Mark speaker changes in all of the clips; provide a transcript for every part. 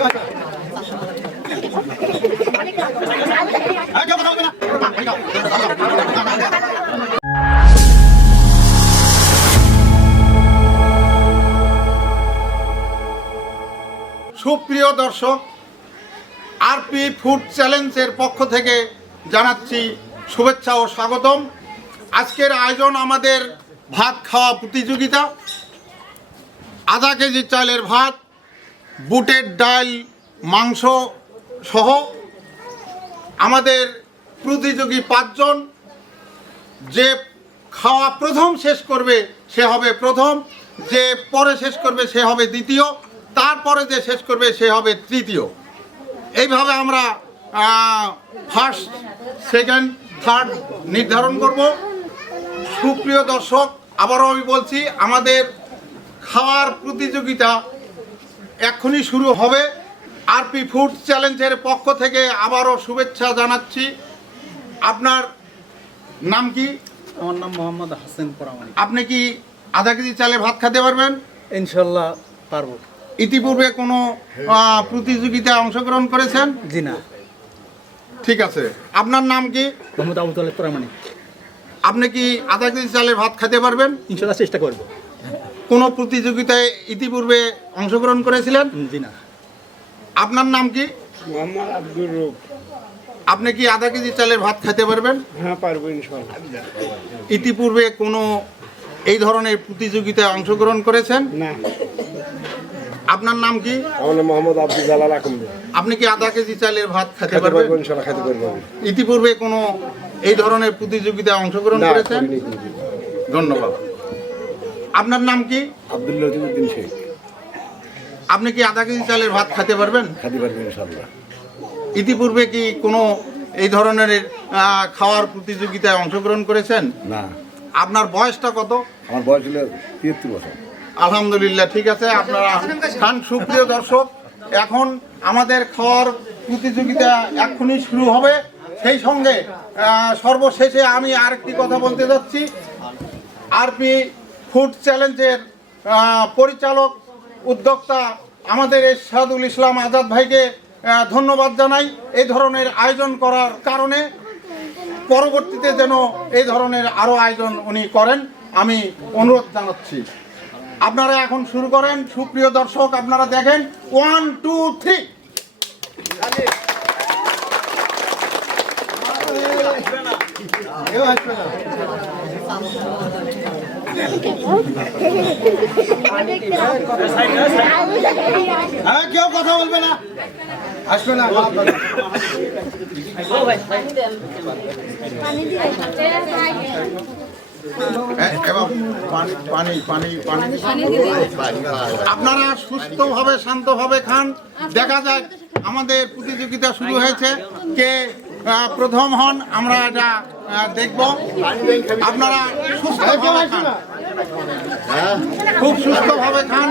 Speaker 1: সুপ্রিয় দর্শক RP food চ্যালেঞ্জের পক্ষ থেকে জানাচ্ছি শুভেচ্ছা ও স্বাগতম। আজকের আয়োজন আমাদের ভাত খাওয়া প্রতিযোগিতা। আধা কেজি চালের ভাত বুটের ডাল, মাংস সহ আমাদের প্রতিযোগী পাঁচজন। যে খাওয়া প্রথম শেষ করবে, সে হবে প্রথম। যে পরে শেষ করবে, সে হবে দ্বিতীয়। তারপরে যে শেষ করবে, সে হবে তৃতীয়। এইভাবে আমরা ফার্স্ট সেকেন্ড থার্ড নির্ধারণ করব। সুপ্রিয় দর্শক, আবারও আমি বলছি, আমাদের খাওয়ার প্রতিযোগিতা এক্ষুনি শুরু হবে আরপি ফুড চ্যালেঞ্জের পক্ষ থেকে আবারও শুভেচ্ছা জানাচ্ছি। আপনার নাম কি?
Speaker 2: আমার নাম মোহাম্মদ হাসেন পরামানি
Speaker 1: আপনি কি আধা কেজি চালে ভাত খেতে পারবেন?
Speaker 2: ইনশাল্লাহ পারব।
Speaker 1: ইতিপূর্বে কোনো প্রতিযোগিতায় অংশগ্রহণ করেছেন?
Speaker 2: জি না।
Speaker 1: ঠিক আছে। আপনার নাম কি?
Speaker 2: মোহাম্মদ আবু তালেব পরামানি
Speaker 1: আপনি কি আধা কেজি চালে ভাত খেতে পারবেন?
Speaker 2: ইনশাল্লাহ চেষ্টা করব।
Speaker 1: কোনো প্রতিযোগিতায় ইতিপূর্বে অংশগ্রহণ করেছিলেন?
Speaker 2: জি না।
Speaker 1: আপনার নাম কি?
Speaker 3: মোহাম্মদ আব্দুর
Speaker 1: আপনি কি আধা কেজি চালের ভাত খেতে পারবেন?
Speaker 3: হ্যাঁ পারব ইনশাল্লাহ
Speaker 1: ইতিপূর্বে কোনো এই ধরনের প্রতিযোগিতায় অংশগ্রহণ করেছেন?
Speaker 3: না।
Speaker 1: আপনার নাম কি?
Speaker 3: আমার নাম মোহাম্মদ আব্দুল জালাল
Speaker 1: আপনি কি আধা কেজি চালের ভাত খেতে পারবেন? পারব
Speaker 3: ইনশাল্লাহ খেতে পারব
Speaker 1: ইতিপূর্বে কোনো এই ধরনের প্রতিযোগিতায় অংশগ্রহণ করেছেন? ধন্যবাদ। আপনার নাম কি?
Speaker 3: আব্দুল লতিফুদ্দিন শেখ।
Speaker 1: আপনি কি আধা কেজি চালের ভাত খেতে পারবেন?
Speaker 3: খেতে পারব ইনশাল্লাহ
Speaker 1: ইতিপূর্বে কি কোনো এই ধরনের খাওয়ার প্রতিযোগিতায় অংশগ্রহণ করেছেন?
Speaker 3: না।
Speaker 1: আপনার বয়সটা কত?
Speaker 3: আমার বয়স হলো তিয়াত্তর বছর।
Speaker 1: আলহামদুলিল্লাহ ঠিক আছে। আপনারা খান। সুপ্রিয় দর্শক এখন আমাদের খাওয়ার প্রতিযোগিতা এক্ষুনি শুরু হবে। সেই সঙ্গে সর্বশেষে আমি আরেকটি কথা বলতে যাচ্ছি। আরপি ফুড চ্যালেঞ্জের পরিচালক উদ্যোক্তা আমাদের এরশাদুল ইসলাম আজাদ ভাইকে ধন্যবাদ জানাই এই ধরনের আয়োজন করার কারণে। পরবর্তীতে যেন এই ধরনের আরও আয়োজন উনি করেন, আমি অনুরোধ জানাচ্ছি। আপনারা এখন শুরু করেন, সুপ্রিয় দর্শক আপনারা দেখেন ওয়ান টু থ্রি
Speaker 3: হ্যাঁ কেউ কথা বলবে না। আসবে না
Speaker 1: হ্যাঁ, এবং পানি পানি পানি পানি আপনারা সুস্থভাবে শান্তভাবে খান। দেখা যাক আমাদের প্রতিযোগিতা শুরু হয়েছে। কে প্রথম হন আমরা এটা দেখব। আপনারা সুস্থভাবে খান। খুব সুস্থভাবে খান।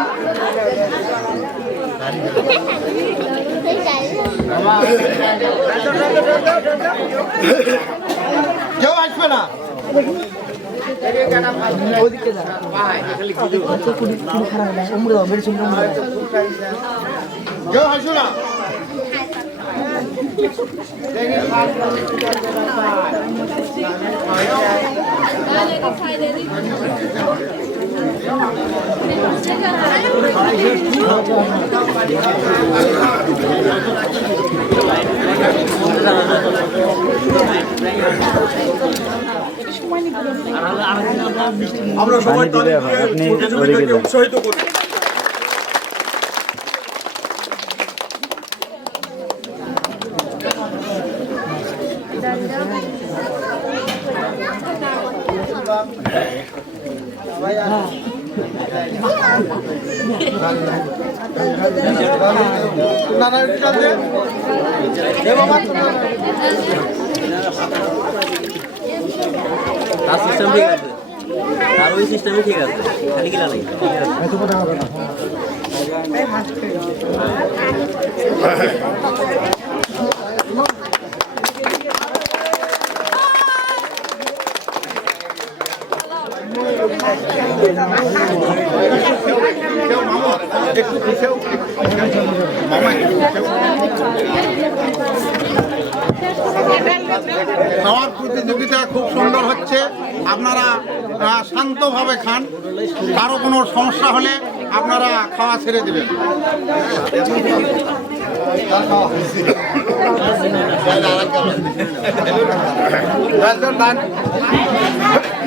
Speaker 3: কেউ আসবে না? কেউ আসবে না?
Speaker 1: আমরা
Speaker 3: সবাই প্রতিযোগিতাকে উৎসাহিত
Speaker 2: করি। তার সিস্টেম ঠিক আছে। তার ওই সিস্টেমই ঠিক আছে। খালি কিলা পিছেও
Speaker 1: খাওয়ার প্রতিযোগিতা খুব সুন্দর হচ্ছে। আপনারা শান্তভাবে খান। কারও কোনো সমস্যা হলে আপনারা খাওয়া ছেড়ে দেবেন।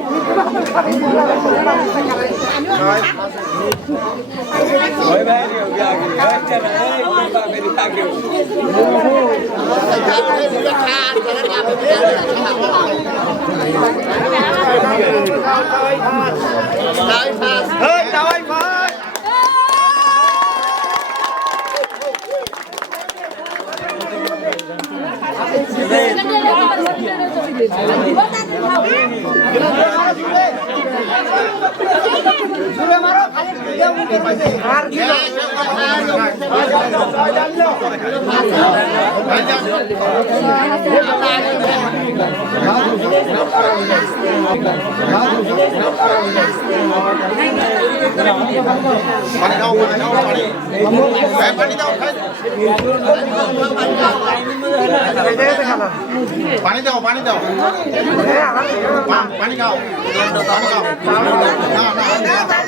Speaker 1: সব মিন্টু করে হিসাব করে খাও আর বড় বড় করে খাও তুমি আরেকটু। এই, এই, তোরা পিছন। হ্যাঁ, পিছন সবাই পানি দাও পানি দাও পানি এই, পানি দাও খাই। পানি দাও পানি দাও পা- পানি খাও পানি খাও না না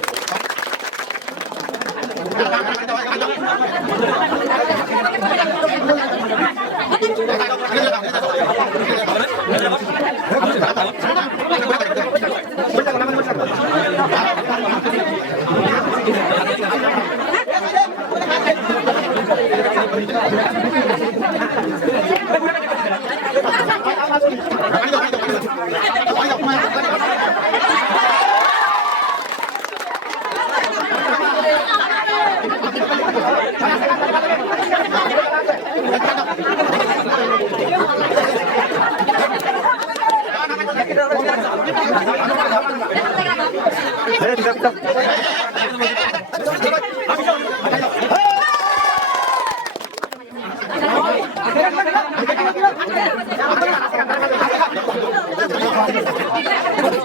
Speaker 1: Hey, stop, stop.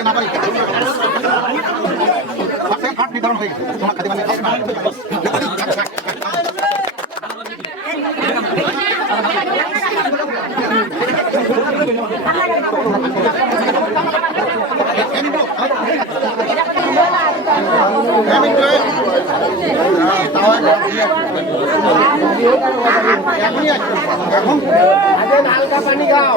Speaker 1: খাতে না পারি খাট নির্ধারণ হয়ে গেছে তোমার খাতে মানে এখন হালকা পানি খাও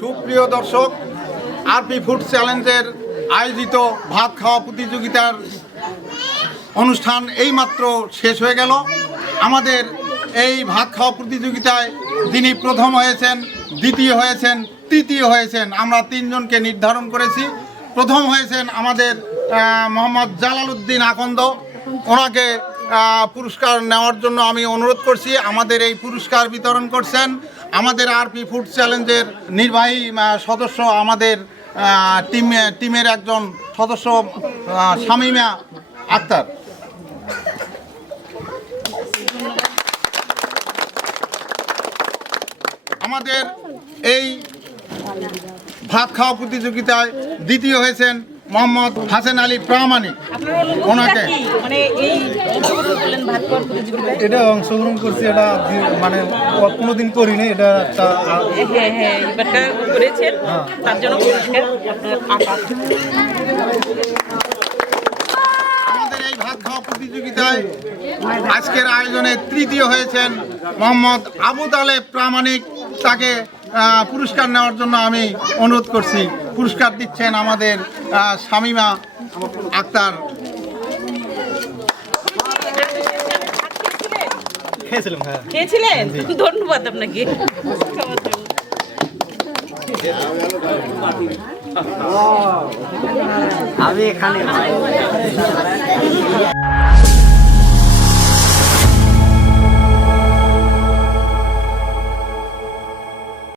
Speaker 1: সুপ্রিয় দর্শক, আরপি ফুড চ্যালেঞ্জের আয়োজিত ভাত খাওয়া প্রতিযোগিতার অনুষ্ঠান এইমাত্র শেষ হয়ে গেল। আমাদের এই ভাত খাওয়া প্রতিযোগিতায় তিনি প্রথম হয়েছেন, দ্বিতীয় হয়েছেন, তৃতীয় হয়েছেন। আমরা তিনজনকে নির্ধারণ করেছি। প্রথম হয়েছেন আমাদের মোহাম্মদ জালালউদ্দিন আকন্দ। ওনাকে পুরস্কার নেওয়ার জন্য আমি অনুরোধ করছি। আমাদের এই পুরস্কার বিতরণ করছেন আমাদের আরপি ফুড চ্যালেঞ্জের নির্বাহী সদস্য আমাদের টিমে, টিমের একজন সদস্য শামিমা আক্তার। আমাদের এই ভাত খাওয়া প্রতিযোগিতায় দ্বিতীয় হয়েছেন মোহাম্মদ হাসান আলী প্রামাণিক।
Speaker 4: ওনাকে। মানে
Speaker 2: এটা অংশগ্রহণ করছি এটা মানে কোনোদিন করিনি এটা একটা
Speaker 4: হ্যাঁ হ্যাঁ করেছেন। তার জন্য আকাশ
Speaker 1: আমাদের এই ভাত খাওয়া প্রতিযোগিতায় আজকের আয়োজনে তৃতীয় হয়েছেন মোহাম্মদ আবু তালেব প্রামাণিক। তাকে পুরস্কার নেওয়ার জন্য আমি অনুরোধ করছি। পুরস্কার দিচ্ছেন আমাদের শামিমা আক্তার।
Speaker 2: খেয়েছিলাম হ্যাঁ
Speaker 4: খেয়েছিলেন? ধন্যবাদ আপনাকে।
Speaker 2: আমি এখানে।